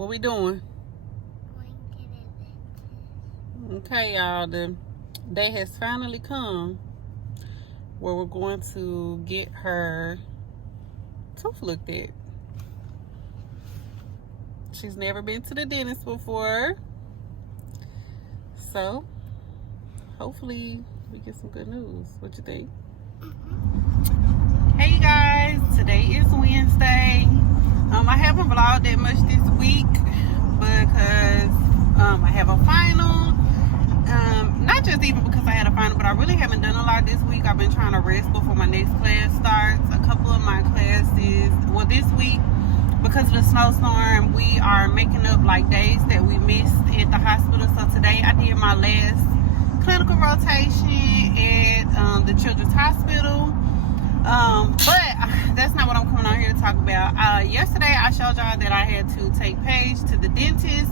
What we doing? Okay, y'all. The day has finally come where we're going to get her tooth looked at. She's never been to the dentist before, so hopefully we get some good news. What you think? Hey guys, today is Wednesday. I haven't vlogged that much this week because I have a final. Not just even because I had a final, but I really haven't done a lot this week. I've been trying to rest before my next class starts. A couple of my classes, well, this week, because of the snowstorm, we are making up like days that we missed at the hospital. So today I did my last clinical rotation at the Children's Hospital. But that's not what I'm coming on here to talk about. Yesterday I showed y'all that I had to take Paige to the dentist.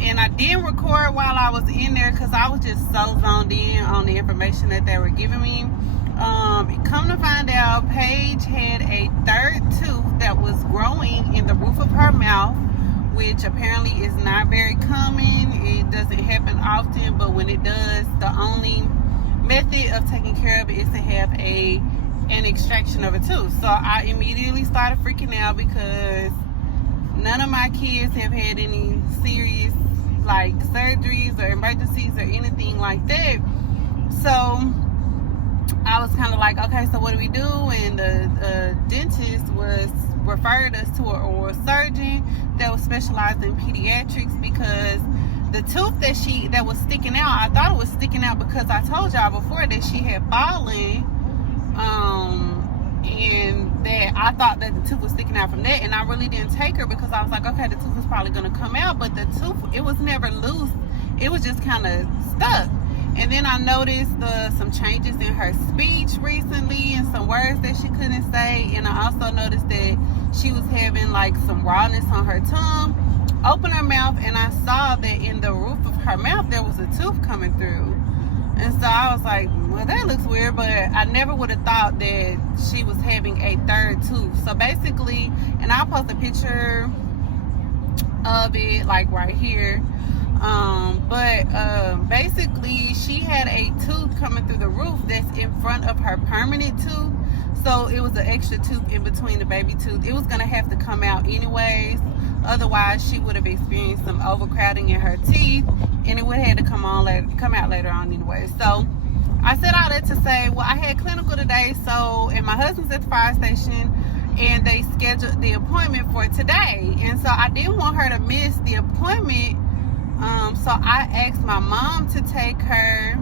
And I didn't record while I was in there because I was just so zoned in on the information that they were giving me. Come to find out, Paige had a third tooth that was growing in the roof of her mouth, which apparently is not very common. It doesn't happen often, but when it does, the only method of taking care of it is to have an extraction of a tooth. So I immediately started freaking out because none of my kids have had any serious like surgeries or emergencies or anything like that. So I was kind of like, okay, so what do we do? And the dentist referred us to an oral surgeon that was specialized in pediatrics, because the tooth that was sticking out, I thought it was sticking out because I told y'all before that she had fallen, and that I thought that the tooth was sticking out from that, and I really didn't take her because I was like, okay, the tooth is probably going to come out, but the tooth, it was never loose. It was just kind of stuck. And then I noticed some changes in her speech recently and some words that she couldn't say, and I also noticed that she was having like some rawness on her tongue. Opened her mouth, and I saw that in the roof of her mouth there was a tooth coming through. And so I was like, well, that looks weird, but I never would have thought that she was having a third tooth. So basically, and I'll post a picture of it like right here. Basically she had a tooth coming through the roof that's in front of her permanent tooth. So it was an extra tooth in between the baby tooth. It was going to have to come out anyways. Otherwise, she would have experienced some overcrowding in her teeth, and it would have had to come out later on anyway. So I said all that to say, well, I had clinical today, and my husband's at the fire station, and they scheduled the appointment for today. And so I didn't want her to miss the appointment. So I asked my mom to take her,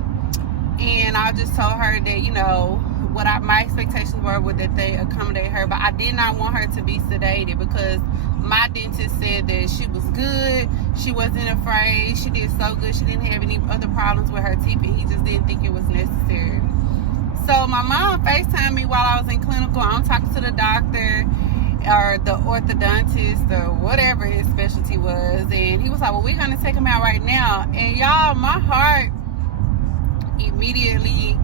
and I just told her that, you know, what my expectations were that they accommodate her, but I did not want her to be sedated because my dentist said that she was good, she wasn't afraid, she did so good, she didn't have any other problems with her teeth, and he just didn't think it was necessary. So my mom FaceTimed me while I was in clinical. I'm talking to the doctor or the orthodontist or whatever his specialty was, and he was like, well, we're gonna take him out right now. And y'all, my heart immediately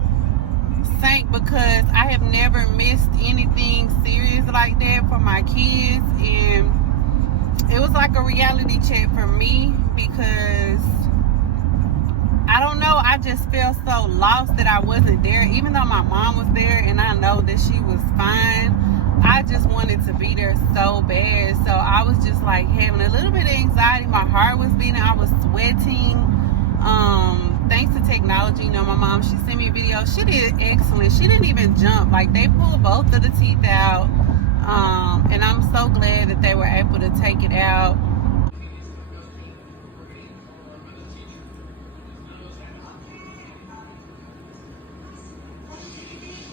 sank because I have never missed anything serious like that for my kids, and it was like a reality check for me because I don't know, I just felt so lost that I wasn't there, even though my mom was there and I know that she was fine. I just wanted to be there so bad. So I was just like having a little bit of anxiety. My heart was beating, I was sweating. Thanks to technology, you know, my mom, she sent me a video. She did excellent. She didn't even jump. Like, they pulled both of the teeth out. And I'm so glad that they were able to take it out.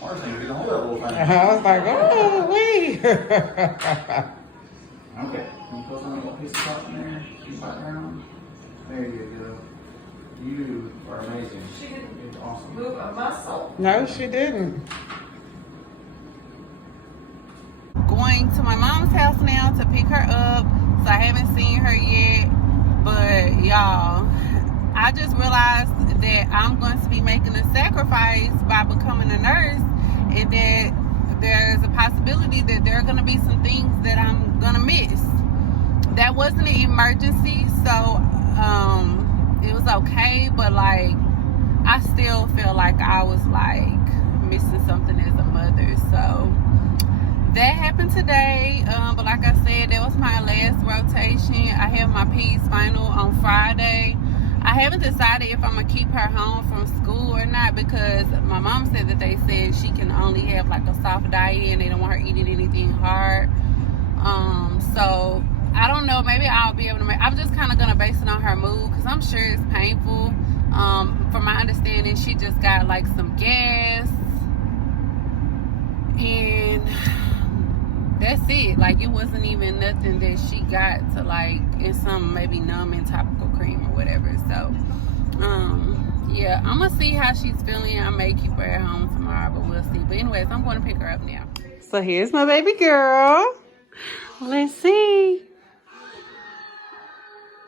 I was like, oh, wait. Okay. Can you put some little piece of cotton in there? Keep that around. There you go. You are amazing. She didn't awesome. move a muscle. No, she didn't. Going to my mom's house now to pick her up. So I haven't seen her yet. But y'all, I just realized that I'm going to be making a sacrifice by becoming a nurse, and that there's a possibility that there are going to be some things that I'm going to miss. that wasn't an emergency, so it was okay, but like I still feel like I was like missing something as a mother. So that happened today, but like I said, that was my last rotation. I have my Peds final on Friday. I haven't decided if I'm gonna keep her home from school or not, because my mom said that they said she can only have like a soft diet and they don't want her eating anything hard. So I don't know, maybe I'll be able to I'm just kind of gonna base it on her mood, because I'm sure it's painful. From my understanding, she just got like some gas and that's it. Like, it wasn't even nothing that she got to like in some maybe numbing topical cream or whatever. So yeah, I'm gonna see how she's feeling. I may keep her at home tomorrow, but we'll see. But anyways, I'm going to pick her up now. So here's my baby girl. Let's see.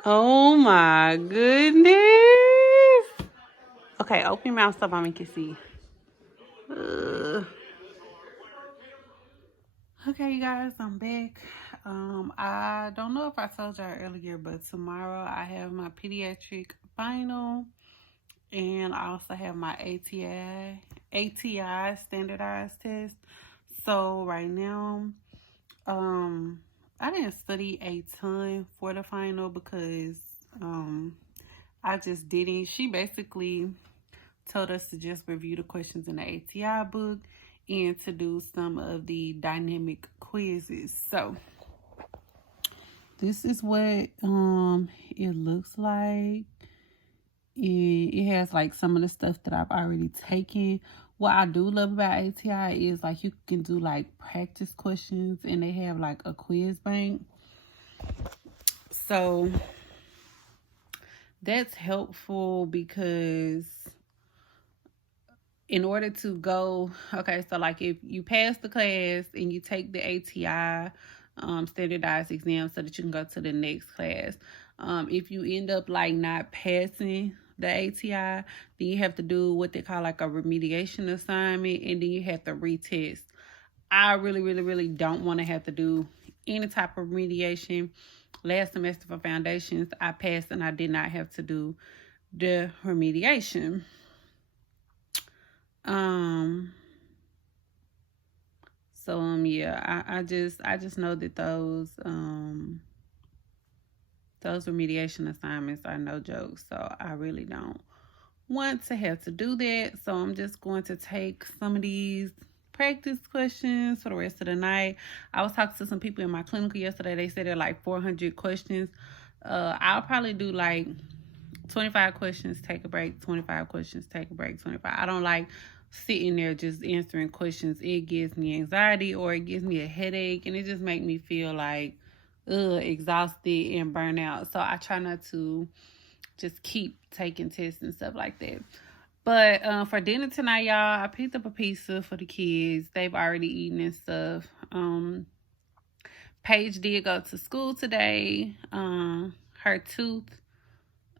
Oh my goodness. Okay, open your mouth so mommy can see. Okay, you guys, I'm back. I don't know if I told y'all earlier, but tomorrow I have my pediatric final, and I also have my ATI standardized test. So right now, I didn't study a ton for the final because I just didn't. She basically told us to just review the questions in the ATI book and to do some of the dynamic quizzes. So this is what it looks like. And it has like some of the stuff that I've already taken. What I do love about ATI is like you can do like practice questions, and they have like a quiz bank. So that's helpful because in order to go, okay, so like if you pass the class and you take the ATI standardized exam so that you can go to the next class. If you end up like not passing the ATI, then you have to do what they call like a remediation assignment, and then you have to retest. I really don't want to have to do any type of remediation. Last semester for foundations, I passed and I did not have to do the remediation. Yeah, I just know that those remediation assignments are no joke. So I really don't want to have to do that. So I'm just going to take some of these practice questions for the rest of the night. I was talking to some people in my clinical yesterday. They said they're like 400 questions. I'll probably do like 25 questions, take a break, 25 questions, take a break, 25. I don't like sitting there just answering questions. It gives me anxiety or it gives me a headache, and it just makes me feel like exhausted and burnt out. So I try not to just keep taking tests and stuff like that. But for dinner tonight, y'all, I picked up a pizza for the kids. They've already eaten and stuff. Paige did go to school today. Her tooth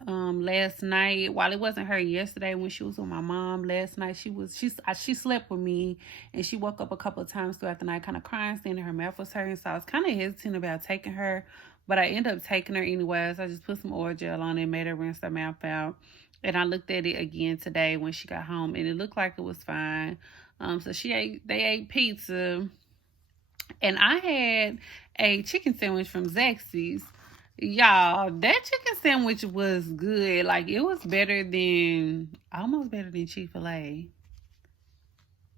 last night, while it wasn't her yesterday when she was with my mom, last night she slept with me, and she woke up a couple of times throughout the night kind of crying, saying that her mouth was hurting. So I was kind of hesitant about taking her, but I ended up taking her anyways. I just put some oil gel on it, made her rinse her mouth out, and I looked at it again today when she got home, and it looked like it was fine. So they ate pizza, and I had a chicken sandwich from Zaxby's. Y'all, that chicken sandwich was good. Like, it was almost better than Chick-fil-A.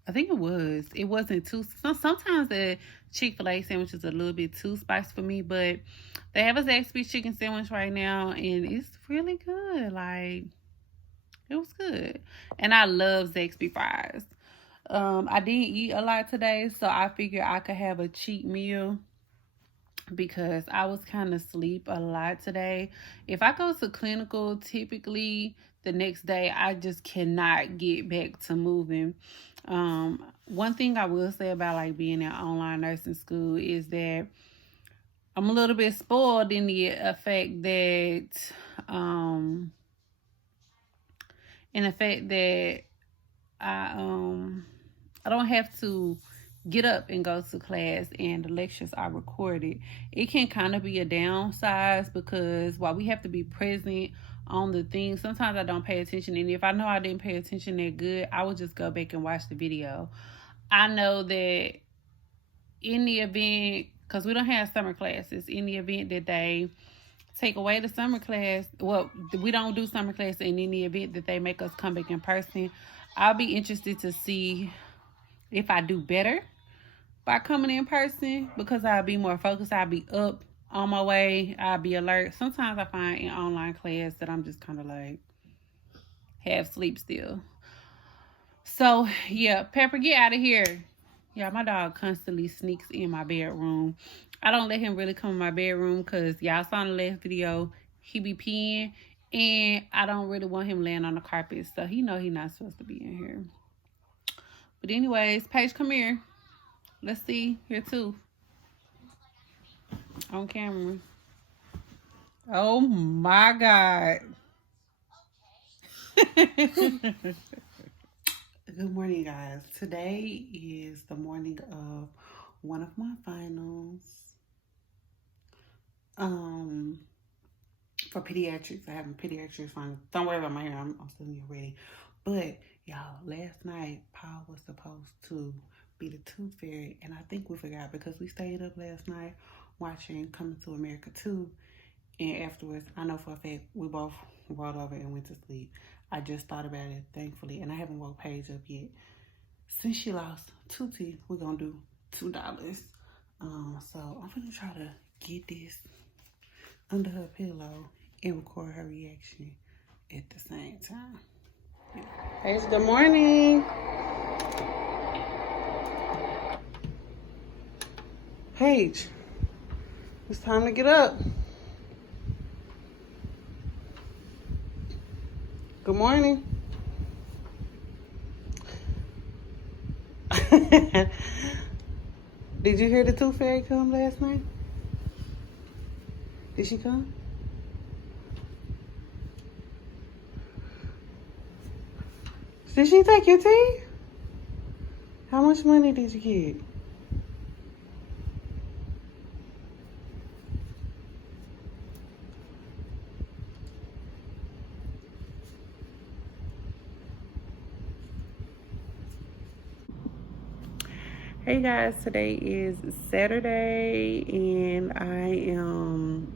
I think it was. It wasn't too, sometimes the Chick-fil-A sandwich is a little bit too spicy for me, but they have a Zaxby's chicken sandwich right now, and it's really good. Like, it was good. And I love Zaxby fries. I didn't eat a lot today, so I figured I could have a cheat meal because I was kind of asleep a lot today. If I go to clinical, typically the next day I just cannot get back to moving. One thing I will say about like being in online nursing school is that I'm a little bit spoiled in the fact that I don't have to get up and go to class and the lectures are recorded. It can kind of be a downside because while we have to be present on the things, sometimes I don't pay attention, and if I know I didn't pay attention that good, I would just go back and watch the video. I know that in the event, because we don't have summer classes, in the event that they take away the summer class, well, we don't do summer class, and in the event that they make us come back in person, I'll be interested to see if I do better by coming in person, because I'll be more focused. I'll be up on my way. I'll be alert. Sometimes I find in online class that I'm just kind of like half sleep still. So yeah, Pepper, get out of here. Yeah, my dog constantly sneaks in my bedroom. I don't let him really come in my bedroom because y'all saw in the last video, he be peeing, and I don't really want him laying on the carpet, so he know he's not supposed to be in here. But anyways, Paige, come here. Let's see here too. On camera. Oh my God. Good morning, guys. Today is the morning of one of my finals. For pediatrics. I have a pediatrics final. Don't worry about my hair. I'm still getting ready. But y'all, last night Paul was supposed to be the Tooth Fairy, and I think we forgot because we stayed up last night watching Coming to America 2, and afterwards, I know for a fact we both rolled over and went to sleep. I just thought about it, thankfully, and I haven't woke Paige up yet. Since she lost 2 teeth, we're gonna do $2. So I'm gonna try to get this under her pillow and record her reaction at the same time. Paige, good morning. Paige, it's time to get up. Good morning. Did you hear the Tooth Fairy come last night? Did she come? Did she take your teeth? How much money did you get? Hey guys, today is Saturday and I am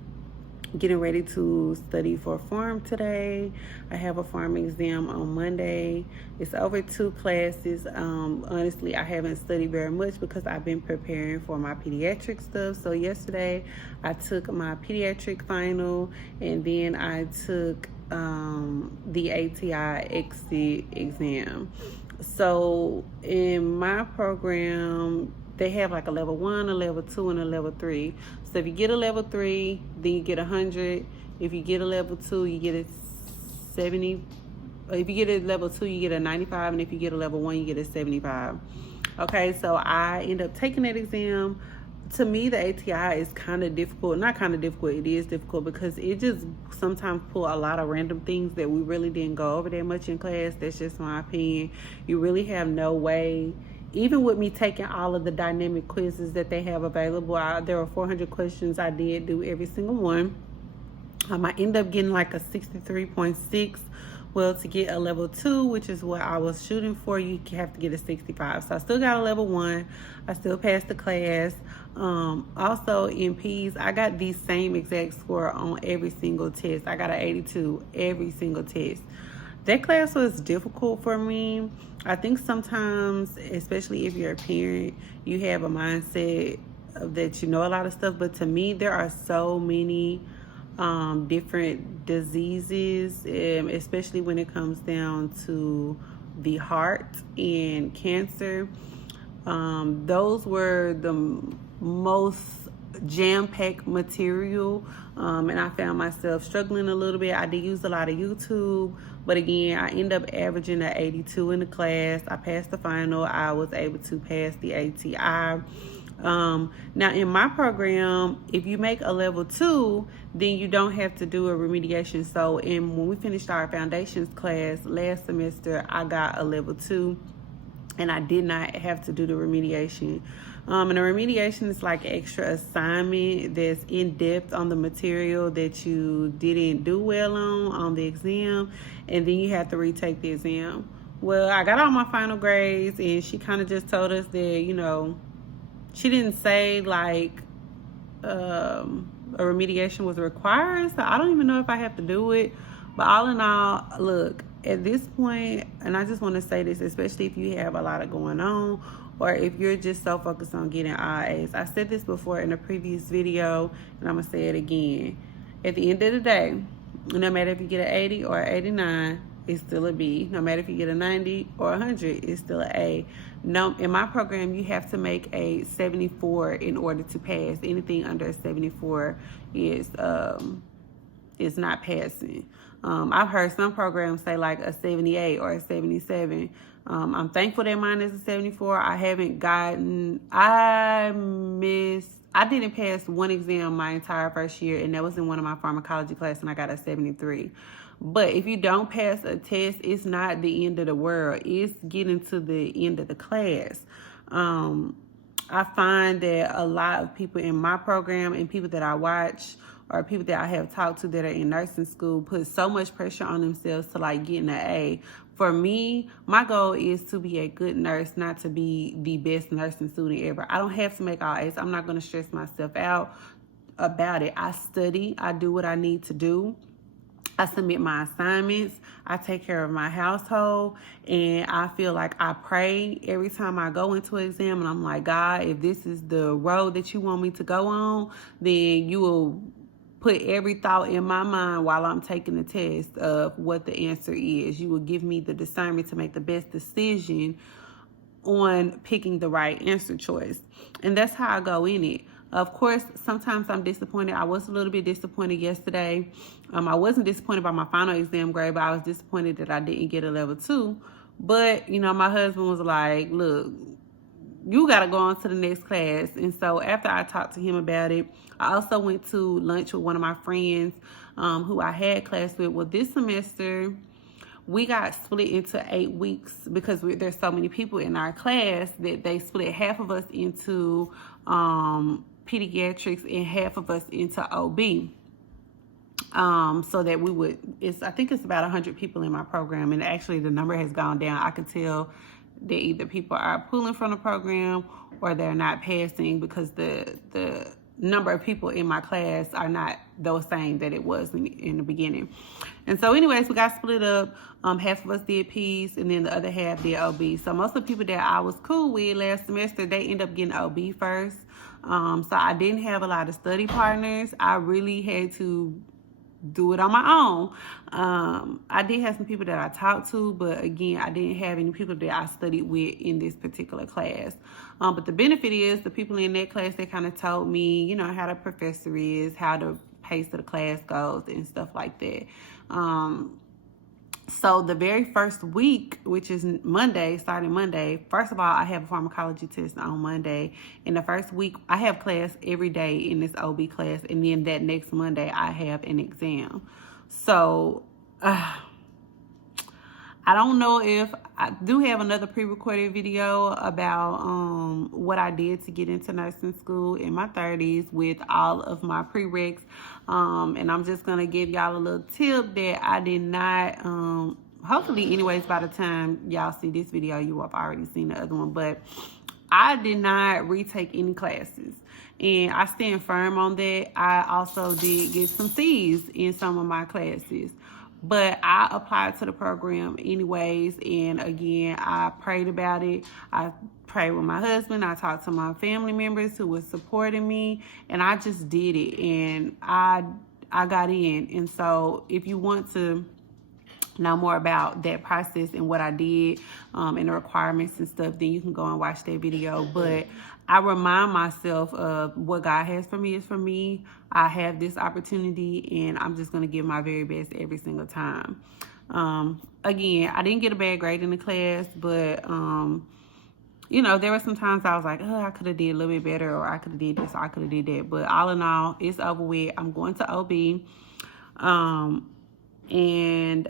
getting ready to study for pharm today. I have a pharm exam on Monday. It's over 2 classes. Honestly, I haven't studied very much because I've been preparing for my pediatric stuff. So yesterday I took my pediatric final, and then I took the ATI exit exam. So in my program, they have like a level 1, a level 2, and a level 3. So if you get a level 3, then you get 100. If you get a level 2, you get a 70. If you get a level 2, you get a 95. And if you get a level 1, you get a 75. Okay, so I end up taking that exam. To me, the ATI is kind of difficult. Not kind of difficult, it is difficult because it just sometimes pull a lot of random things that we really didn't go over that much in class. That's just my opinion. You really have no way, even with me taking all of the dynamic quizzes that they have available. There were 400 questions. I did do every single one. I ended up getting like a 63.6. Well, to get a level 2, which is what I was shooting for, you have to get a 65. So I still got a level 1. I still passed the class. Also in P's, I got the same exact score on every single test. I got an 82 every single test. That class was difficult for me. I think sometimes, especially if you're a parent, you have a mindset that you know a lot of stuff. But to me, there are so many different diseases, especially when it comes down to the heart and cancer. Those were the most jam-packed material, and I found myself struggling a little bit. I did use a lot of YouTube, but again, I ended up averaging an 82 in the class. I passed the final. I was able to pass the ATI. Now in my program, if you make a level 2, then you don't have to do a remediation. So when we finished our foundations class last semester, I got a level 2. and I did not have to do the remediation. And the remediation is like extra assignment that's in depth on the material that you didn't do well on the exam, and then you have to retake the exam. Well, I got all my final grades, and she kind of just told us that, you know, she didn't say like a remediation was required, so I don't even know if I have to do it. But all in all, look, at this point, and I just want to say this, especially if you have a lot of going on, or if you're just so focused on getting all A's. I said this before in a previous video, and I'm going to say it again. At the end of the day, no matter if you get an 80 or an 89, it's still a B. No matter if you get a 90 or 100, it's still an A. No, in my program, you have to make a 74 in order to pass. Anything under a 74 is not passing. I've heard some programs say like a 78 or a 77. I'm thankful that mine is a 74. I didn't pass one exam my entire first year, and that was in one of my pharmacology classes, and I got a 73. But if you don't pass a test, it's not the end of the world. It's getting to the end of the class. I find that a lot of people in my program and people that I watch or people that I have talked to that are in nursing school put so much pressure on themselves to like getting an A. For me, my goal is to be a good nurse, not to be the best nursing student ever. I don't have to make all A's. I'm not going to stress myself out about it. I study. I do what I need to do. I submit my assignments, I take care of my household, and I feel like I pray every time I go into an exam, and I'm like, God, if this is the road that you want me to go on, then you will put every thought in my mind while I'm taking the test of what the answer is. You will give me the discernment to make the best decision on picking the right answer choice. And that's how I go in it. Of course, sometimes I'm disappointed. I was a little bit disappointed yesterday. I wasn't disappointed by my final exam grade, but I was disappointed that I didn't get a level 2. But, you know, my husband was like, look, you got to go on to the next class. And so after I talked to him about it, I also went to lunch with one of my friends who I had class with. Well, this semester, we got split into 8 weeks because there's so many people in our class that they split half of us into pediatrics and half of us into OB. So that we would, I think it's about 100 people in my program, and actually the number has gone down. I could tell that either people are pulling from the program or they're not passing because the number of people in my class are not those same that it was in the beginning. And so anyways, we got split up. Half of us did P's and then the other half did OB. So most of the people that I was cool with last semester, they end up getting OB first. So I didn't have a lot of study partners. I really had to do it on my own. I did have some people that I talked to, but again, I didn't have any people that I studied with in this particular class. But the benefit is the people in that class, they kind of told me, you know, how the professor is, how the pace of the class goes and stuff like that. So the very first week, which is starting Monday, first of all, I have a pharmacology test on Monday. In the first week, I have class every day in this OB class. And then that next Monday, I have an exam. So I don't know if I do have another pre-recorded video about what I did to get into nursing school in my 30s with all of my prereqs. And I'm just going to give y'all a little tip that I did not, hopefully anyways, by the time y'all see this video, you have already seen the other one. But I did not retake any classes. And I stand firm on that. I also did get some C's in some of my classes. But I applied to the program anyways, and again, I prayed about it. I prayed with my husband. I talked to my family members who was supporting me, and I just did it, and I got in. And so if you want to know more about that process and what I did and the requirements and stuff, then you can go and watch that video. But I remind myself of what God has for me is for me. I have this opportunity, and I'm just going to give my very best every single time. Again, I didn't get a bad grade in the class, but, you know, there were some times I was like, oh, I could have did a little bit better, or I could have did this, or I could have did that. But all in all, it's over with. I'm going to OB. and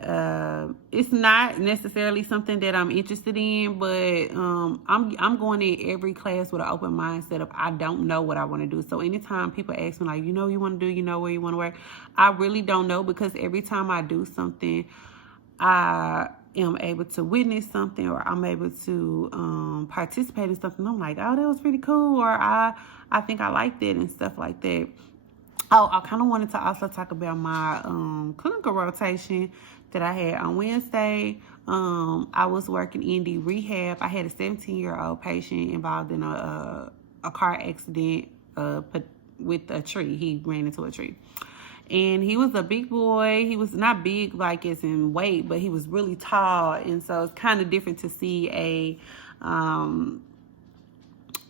it's not necessarily something that I'm interested in, but I'm going in every class with an open mindset of I don't know what I want to do. So anytime people ask me like, you know what you want to do, you know where you want to work, I really don't know, because every time I do something, I am able to witness something, or I'm able to participate in something. I'm like, oh, that was pretty cool, or I think I liked it and stuff like that. Oh, I kind of wanted to also talk about my clinical rotation that I had on Wednesday. I was working in the rehab. I had a 17-year-old patient involved in a car accident with a tree. He ran into a tree. And he was a big boy. He was not big like as in weight, but he was really tall. And so it's kind of different to see an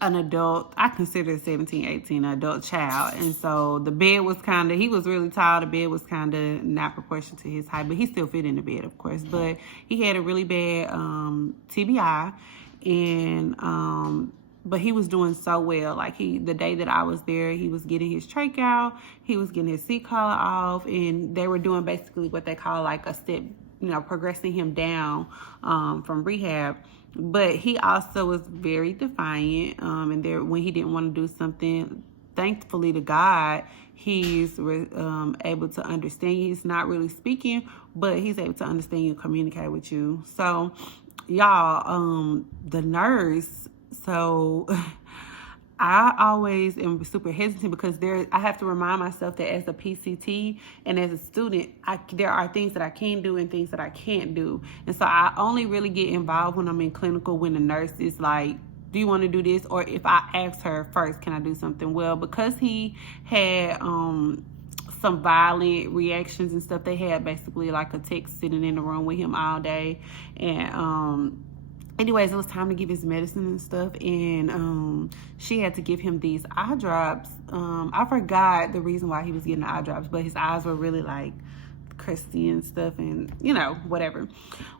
adult. I consider 17, 18 an adult child. And so the bed was he was really tall. The bed was kind of not proportional to his height, but he still fit in the bed, of course. But he had a really bad TBI, and but he was doing so well. Like the day that I was there, he was getting his trach out, he was getting his seat collar off, and they were doing basically what they call like a step, progressing him down from rehab. But he also was very defiant, and when he didn't want to do something, thankfully to God, he's able to understand you. He's not really speaking, but he's able to understand you and communicate with you. So, y'all, the nurse, so I always am super hesitant because I have to remind myself that as a PCT and as a student, there are things that I can do and things that I can't do. And so I only really get involved when I'm in clinical, when the nurse is like, do you want to do this? Or if I ask her first, can I do something? Well, because he had some violent reactions and stuff, they had basically like a tech sitting in the room with him all day. And anyways, it was time to give his medicine and stuff, and she had to give him these eye drops. I forgot the reason why he was getting the eye drops, but his eyes were really like crusty and stuff, and whatever.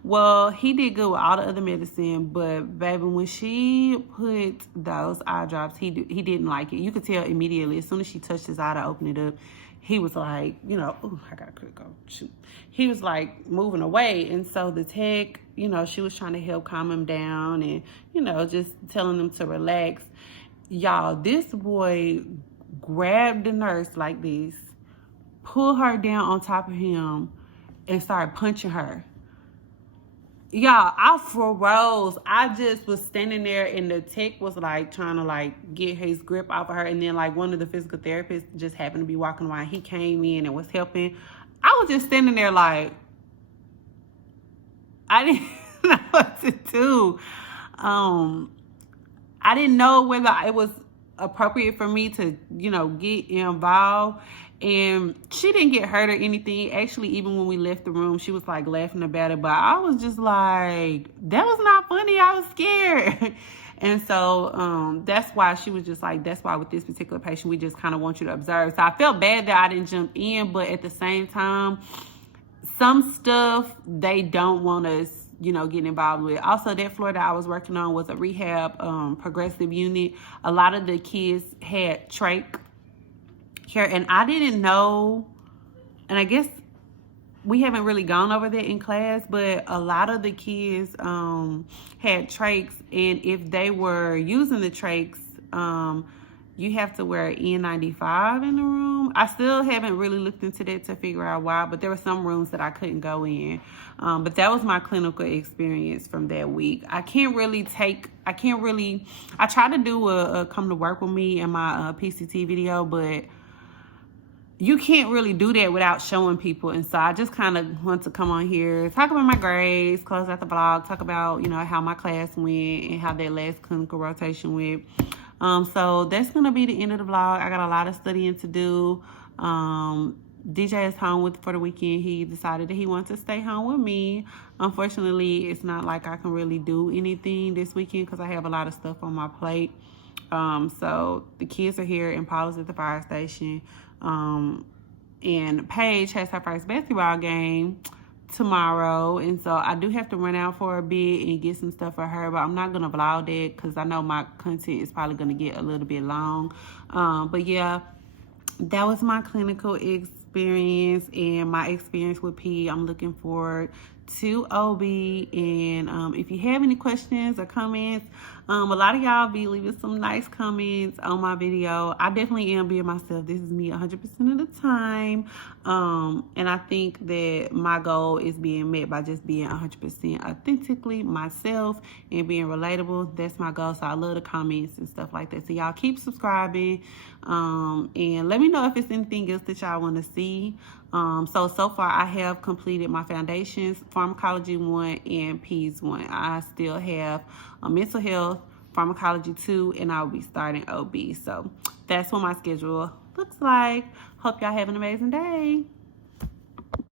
Well, he did good with all the other medicine, but baby, when she put those eye drops, he didn't like it. You could tell immediately. As soon as she touched his eye to open it up, he was like, oh, I gotta go, shoot. He was like moving away. And so the tech, she was trying to help calm him down and, just telling him to relax. Y'all, this boy grabbed the nurse like this, pulled her down on top of him, and started punching her. Y'all, I froze. I just was standing there, and the tech was like trying to like get his grip off of her, and then like one of the physical therapists just happened to be walking around. He came in and was helping. I was just standing there like, I didn't know what to do. I didn't know whether it was appropriate for me to, get involved. And she didn't get hurt or anything. Actually, even when we left the room, she was like laughing about it. But I was just like, that was not funny. I was scared. And so that's why she was just like, that's why with this particular patient, we just kind of want you to observe. So I felt bad that I didn't jump in. But at the same time, some stuff they don't want us, getting involved with. Also, that floor that I was working on was a rehab progressive unit. A lot of the kids had trach care, and I didn't know, and I guess we haven't really gone over that in class, but a lot of the kids had trachs, and if they were using the trachs, you have to wear N95 in the room. I still haven't really looked into that to figure out why, but there were some rooms that I couldn't go in. But that was my clinical experience from that week. I tried to do a come to work with me in my PCT video, but you can't really do that without showing people. And so I just kind of want to come on here, talk about my grades, close out the vlog, talk about, how my class went and how that last clinical rotation went. So that's going to be the end of the vlog. I got a lot of studying to do. DJ is home for the weekend. He decided that he wants to stay home with me. Unfortunately, it's not like I can really do anything this weekend because I have a lot of stuff on my plate. So the kids are here and Paula's at the fire station. And Paige has her first basketball game tomorrow, and so I do have to run out for a bit and get some stuff for her, but I'm not gonna vlog that because I know my content is probably gonna get a little bit long. But yeah, that was my clinical experience and my experience with P. I'm looking forward to OB. And if you have any questions or comments, a lot of y'all be leaving some nice comments on my video. I definitely am being myself. This is me 100% of the time. And I think that my goal is being met by just being 100% authentically myself and being relatable. That's my goal. So I love the comments and stuff like that. So y'all keep subscribing. And let me know if it's anything else that y'all want to see. So far I have completed my foundations, pharmacology 1 and Peds 1. I still have mental health, pharmacology 2, and I'll be starting OB. So that's what my schedule looks like. Hope y'all have an amazing day.